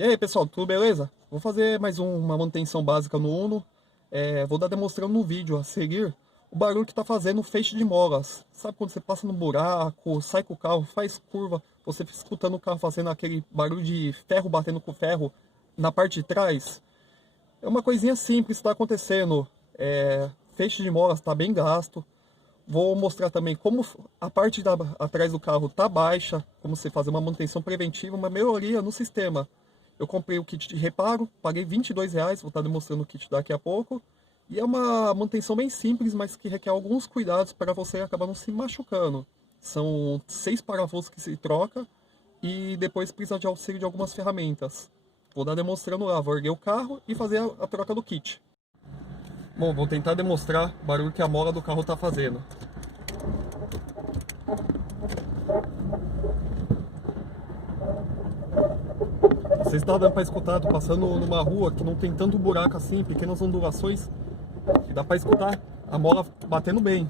E aí pessoal, tudo beleza? Vou fazer mais uma manutenção básica no Uno. Vou dar demonstrando no vídeo a seguir o barulho que está fazendo o feixe de molas. Sabe quando você passa no buraco, sai com o carro, faz curva, você fica escutando o carro fazendo aquele barulho de ferro batendo com ferro na parte de trás? É uma coisinha simples que está acontecendo. Feixe de molas está bem gasto. Vou mostrar também como a parte atrás do carro está baixa, como você fazer uma manutenção preventiva, uma melhoria no sistema. Eu comprei o kit de reparo, paguei R$22, vou estar demonstrando o kit daqui a pouco. E é uma manutenção bem simples, mas que requer alguns cuidados para você acabar não se machucando. São 6 parafusos que se troca e depois precisa de auxílio de algumas ferramentas. Vou dar demonstrando lá, vou erguer o carro e fazer a troca do kit. Bom, vou tentar demonstrar o barulho que a mola do carro está fazendo. Vocês estão dando para escutar, tô passando numa rua que não tem tanto buraco assim, pequenas ondulações, que dá para escutar a mola batendo bem.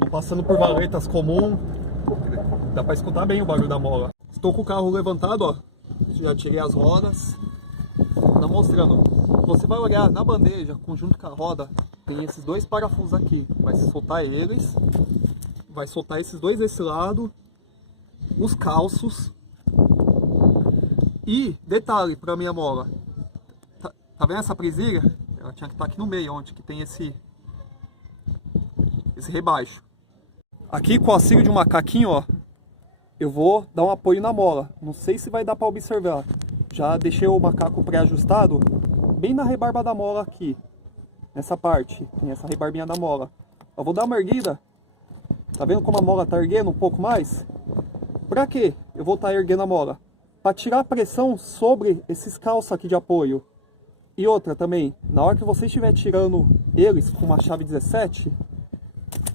Tô passando por valetas comum, dá para escutar bem o barulho da mola. Estou com o carro levantado, ó, já tirei as rodas, tá mostrando. Você vai olhar na bandeja, conjunto com a roda, tem esses 2 parafusos aqui, vai soltar eles. Vai soltar esses 2 desse lado, os calços. E detalhe para minha mola, tá vendo essa presilha? Ela tinha que estar aqui no meio, onde que tem esse rebaixo. Aqui com o auxílio de um macaquinho, ó, eu vou dar um apoio na mola. Não sei se vai dar para observar. Já deixei o macaco pré-ajustado bem na rebarba da mola aqui, nessa parte, tem essa rebarbinha da mola. Eu vou dar uma erguida. Tá vendo como a mola tá erguendo um pouco mais? Pra quê? Eu vou estar erguendo a mola? Para tirar a pressão sobre esses calços aqui de apoio. E outra também, na hora que você estiver tirando eles com uma chave 17,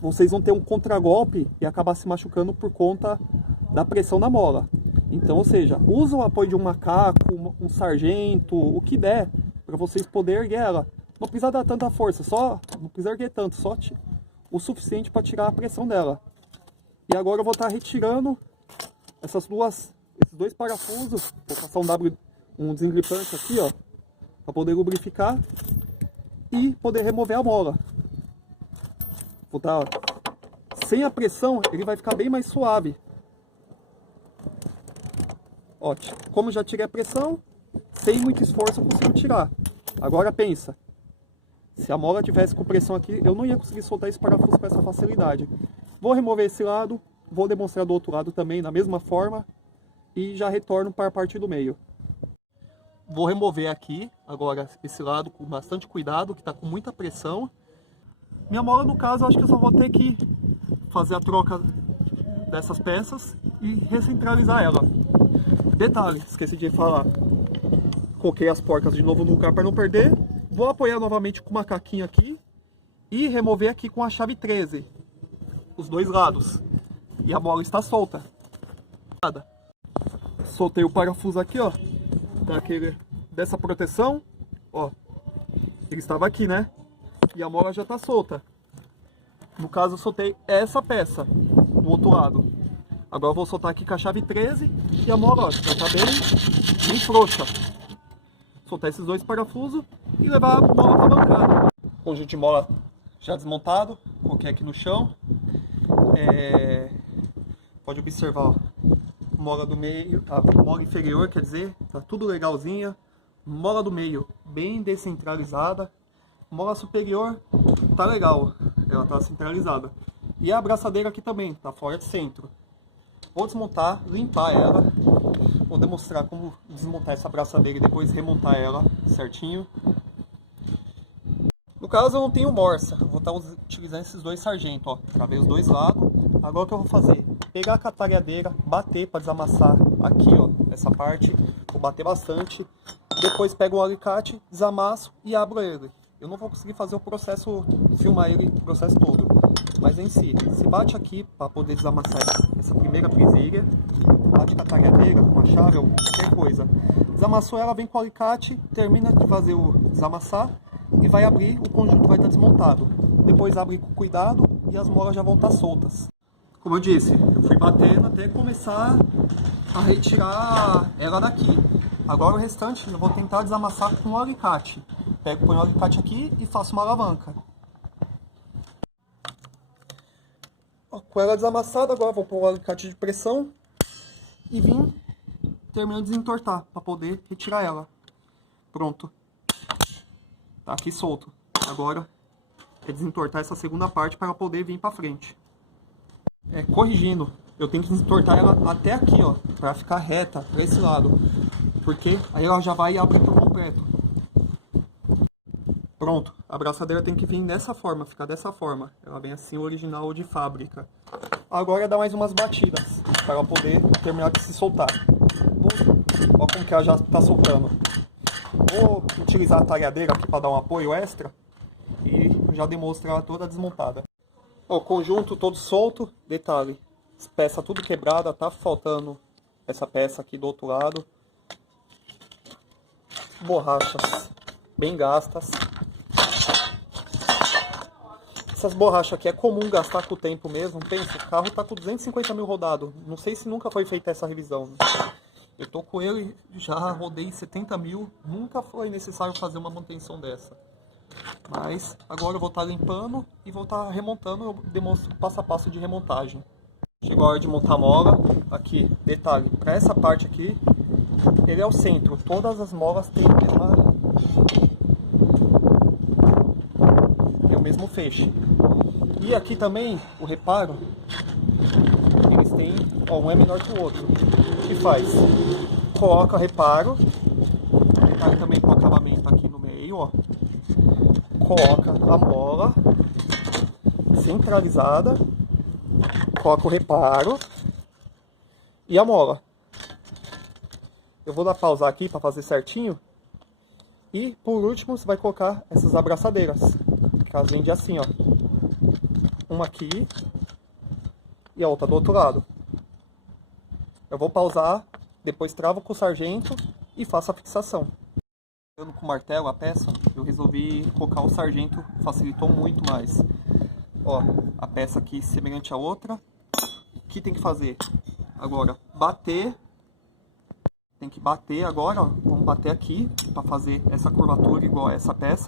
vocês vão ter um contragolpe e acabar se machucando por conta da pressão da mola. Então, ou seja, usa o apoio de um macaco, um sargento, o que der, para vocês poderem erguer ela. Não precisa dar tanta força, não precisa erguer tanto, só o suficiente para tirar a pressão dela. E agora eu vou estar retirando esses 2 parafusos. Vou passar um desengripante aqui, ó, para poder lubrificar e poder remover a mola. Vou estar, ó, sem a pressão, ele vai ficar bem mais suave. Ótimo. Como já tirei a pressão, sem muito esforço eu consigo tirar. Agora pensa. Se a mola tivesse com pressão aqui, eu não ia conseguir soltar esse parafuso com essa facilidade. Vou remover esse lado, vou demonstrar do outro lado também, da mesma forma, e já retorno para a parte do meio. Vou remover aqui, agora, esse lado com bastante cuidado, que está com muita pressão. Minha mola, no caso, acho que eu só vou ter que fazer a troca dessas peças e recentralizar ela. Detalhe, esqueci de falar, coloquei as porcas de novo no lugar para não perder. Vou apoiar novamente com o macaquinho aqui e remover aqui com a chave 13, os 2 lados. E a mola está solta. Soltei o parafuso aqui, ó, dessa proteção, ó. Ele estava aqui, né? E a mola já está solta. No caso, eu soltei essa peça do outro lado. Agora eu vou soltar aqui com a chave 13 e a mola, ó, já está bem frouxa. Soltar esses 2 parafusos e levar a mola para a bancada. Conjunto de mola já desmontado, coloquei aqui no chão. Pode observar, ó, mola do meio, a mola inferior, quer dizer, tá tudo legalzinha. Mola do meio bem descentralizada. Mola superior tá legal, ela tá centralizada. E a abraçadeira aqui também, tá fora de centro. Vou desmontar, limpar ela. Vou demonstrar como desmontar essa abraçadeira e depois remontar ela certinho. No caso eu não tenho morsa, vou estar utilizando esses 2 sargentos, ó. Travei os 2 lados. Agora o que eu vou fazer? Pegar a catalhadeira, bater para desamassar aqui, ó, essa parte. Vou bater bastante. Depois pego o alicate, desamasso e abro ele. Eu não vou conseguir fazer o processo, filmar ele, o processo todo. Mas em si, se bate aqui para poder desamassar essa primeira presilha. Bate com a talhadeira, com a chave ou qualquer coisa. Desamassou ela, vem com o alicate, termina de fazer o desamassar e vai abrir, o conjunto vai estar desmontado. Depois abre com cuidado e as molas já vão estar soltas. Como eu disse, eu fui batendo até começar a retirar ela daqui. Agora o restante eu vou tentar desamassar com um alicate. Põe o alicate aqui e faço uma alavanca. Com ela desamassada, agora vou pôr o alicate de pressão e vim terminando de desentortar para poder retirar ela. Pronto. Tá aqui solto. Agora é desentortar essa segunda parte para ela poder vir para frente. Corrigindo, eu tenho que desentortar ela até aqui, ó, para ficar reta para esse lado, porque aí ela já vai e abre por completo. Pronto, a abraçadeira tem que vir dessa forma, ficar dessa forma. Ela vem assim, original de fábrica. Agora dá mais umas batidas, para ela poder terminar de se soltar. Olha como que ela já está soltando. Vou utilizar a talhadeira aqui para dar um apoio extra e já demonstro ela toda desmontada. O conjunto todo solto, detalhe, peça tudo quebrada, tá faltando essa peça aqui do outro lado. Borrachas bem gastas. Essas borrachas aqui é comum gastar com o tempo mesmo. Pensa, o carro tá com 250 mil rodado. Não sei se nunca foi feita essa revisão. Eu tô com ele, já rodei 70 mil. Nunca foi necessário fazer uma manutenção dessa. Mas agora eu vou estar limpando e vou estar remontando. Eu demonstro passo a passo de remontagem. Chegou a hora de montar a mola. Aqui, detalhe, para essa parte aqui, ele é o centro. Todas as molas têm o mesmo feixe. E aqui também, o reparo, eles têm, ó, um é menor que o outro. O que faz? Coloca reparo também com acabamento aqui no meio, ó. Coloca a mola centralizada, coloca o reparo e a mola. Eu vou dar pausa aqui para fazer certinho. E por último você vai colocar essas abraçadeiras, que elas vendem assim, ó. Uma aqui e a outra do outro lado. Eu vou pausar, depois travo com o sargento e faço a fixação. Com o martelo a peça, eu resolvi colocar o sargento, facilitou muito mais. Ó, a peça aqui semelhante à outra. O que tem que fazer? Agora, bater. Tem que bater agora, ó. Vamos bater aqui para fazer essa curvatura igual a essa peça.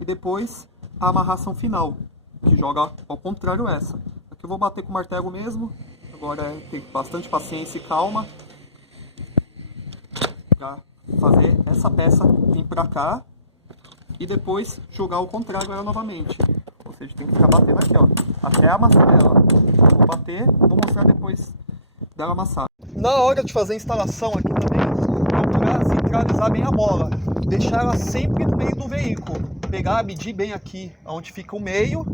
E depois a amarração final, que joga ao contrário essa. Aqui eu vou bater com o martelo mesmo. Agora tem bastante paciência e calma para fazer essa peça vir para cá e depois jogar ao contrário ela novamente. Ou seja, tem que ficar batendo aqui, ó, até amassar ela. Eu vou bater, vou mostrar depois dela amassar. Na hora de fazer a instalação aqui também, procurar centralizar bem a mola. Deixar ela sempre no meio do veículo. Pegar, medir bem aqui onde fica o meio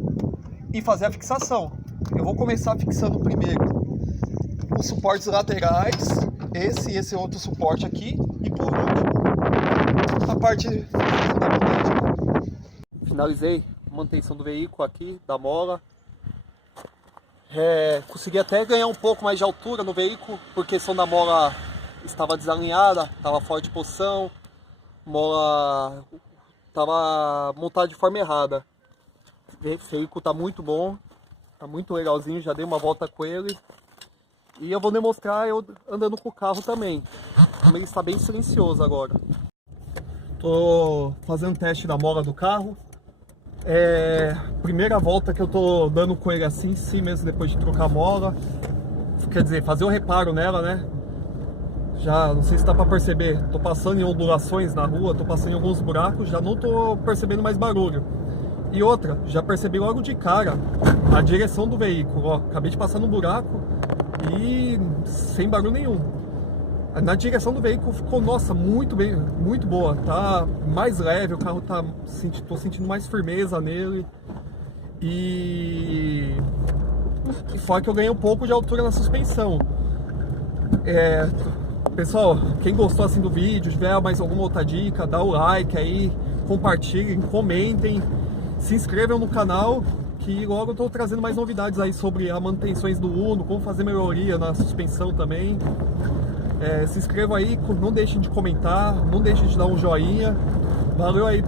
e fazer a fixação. Eu vou começar fixando primeiro os suportes laterais, esse outro suporte aqui, e por último a parte fundamental. Finalizei a manutenção do veículo aqui, da mola. Consegui até ganhar um pouco mais de altura no veículo, porque a questão da mola estava desalinhada, estava fora de posição, a mola estava montada de forma errada. O veículo está muito bom, está muito legalzinho, já dei uma volta com ele. E eu vou demonstrar eu andando com o carro também. Como ele está bem silencioso agora. Tô fazendo teste da mola do carro. Primeira volta que eu tô dando com ele assim, sim mesmo, depois de trocar a mola. Quer dizer, fazer o reparo nela, né? Já, não sei se dá pra perceber, tô passando em ondulações na rua, tô passando em alguns buracos, já não tô percebendo mais barulho. E outra, já percebi logo de cara a direção do veículo, ó. Acabei de passar no buraco e sem barulho nenhum. Na direção do veículo ficou, nossa, muito bem, muito boa. Tá mais leve, o carro tá, tô sentindo mais firmeza nele. E fora que eu ganhei um pouco de altura na suspensão. Pessoal, quem gostou assim do vídeo, tiver mais alguma outra dica, dá o like aí, compartilhem, comentem, se inscrevam no canal, que logo eu estou trazendo mais novidades aí sobre as manutenções do Uno, como fazer melhoria na suspensão também. Se inscrevam aí, não deixem de comentar, não deixem de dar um joinha. Valeu aí,